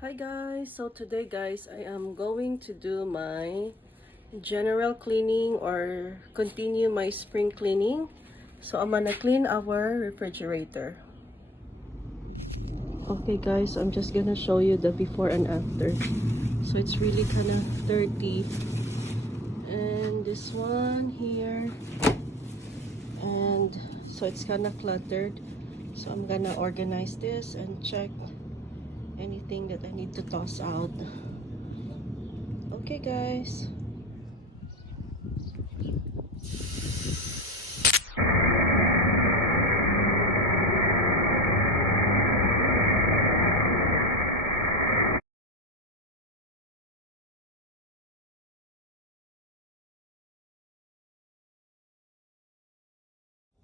Hi guys, so today guys I am going to do my general cleaning or continue my spring cleaning. So I'm gonna clean our refrigerator. Okay guys, I'm just gonna show you the before and after. So it's really kind of dirty, and this one here, and so it's kind of cluttered. So I'm gonna organize this and check anything that I need to toss out. Okay guys.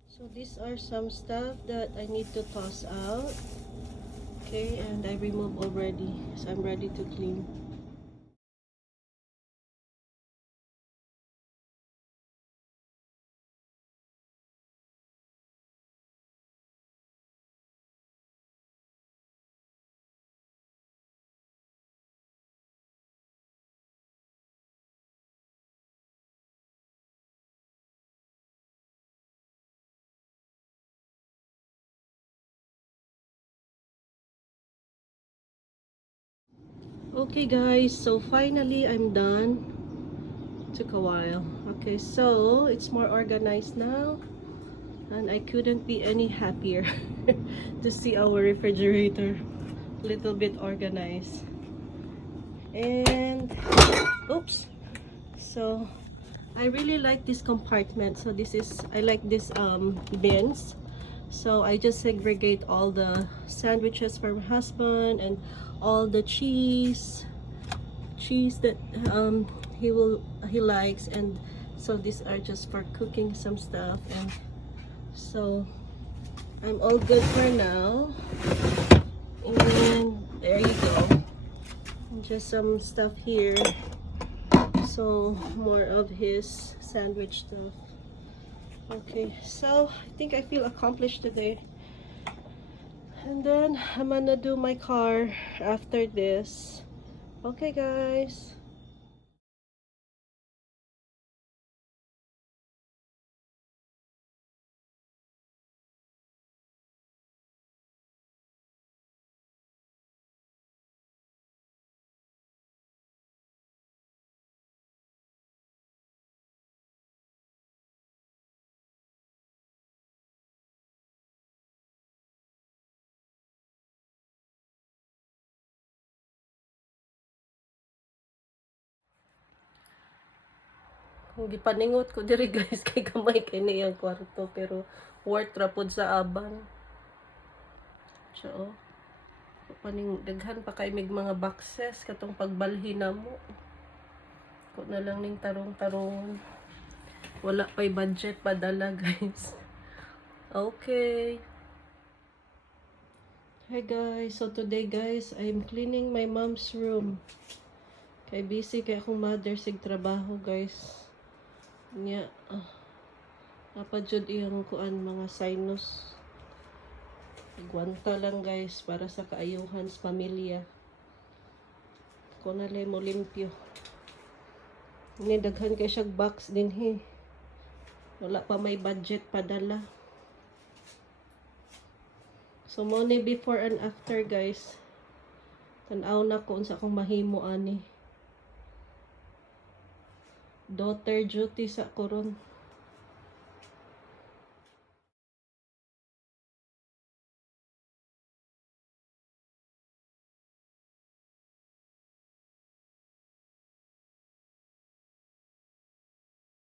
So these are some stuff that I need to toss out. Okay, and I remove already. So I'm ready to clean. Okay guys, so finally I'm done. Took a while. Okay, so it's more organized now. And I couldn't be any happier to see our refrigerator a little bit organized. And oops. So I really like this compartment. So this is, I like this bins. So I just segregate all the sandwiches for my husband and all the cheese that he likes, and so these are just for cooking some stuff. And so I'm all good for now. And there you go. Just some stuff here. So more of his sandwich stuff. Okay, so I think I feel accomplished today. And then I'm gonna do my car after this. Okay guys. Kung gipaningot ko diri guys, kay gamay kay na yung kwarto, pero worth ra pud sa aban. So, paning daghan pa kay mig mga boxes katong pagbalhin na mo. Ko na lang ning tarong-tarong. Wala pa'y budget padala guys. Okay. Hi guys, so today guys, I'm cleaning my mom's room. Kay busy kay akong mother sig trabaho guys. Nya, napadjud iyang kuan mga sinus. Gwanta lang guys para sa kaayuhan sa pamilya. Ko na lang mo limpyo. Ni daghan kay siyang box din he. Wala pa may budget padala. So mo ni before and after guys. Tan-aw na ko unsa akong mahimo ani. Daughter duty sa koron.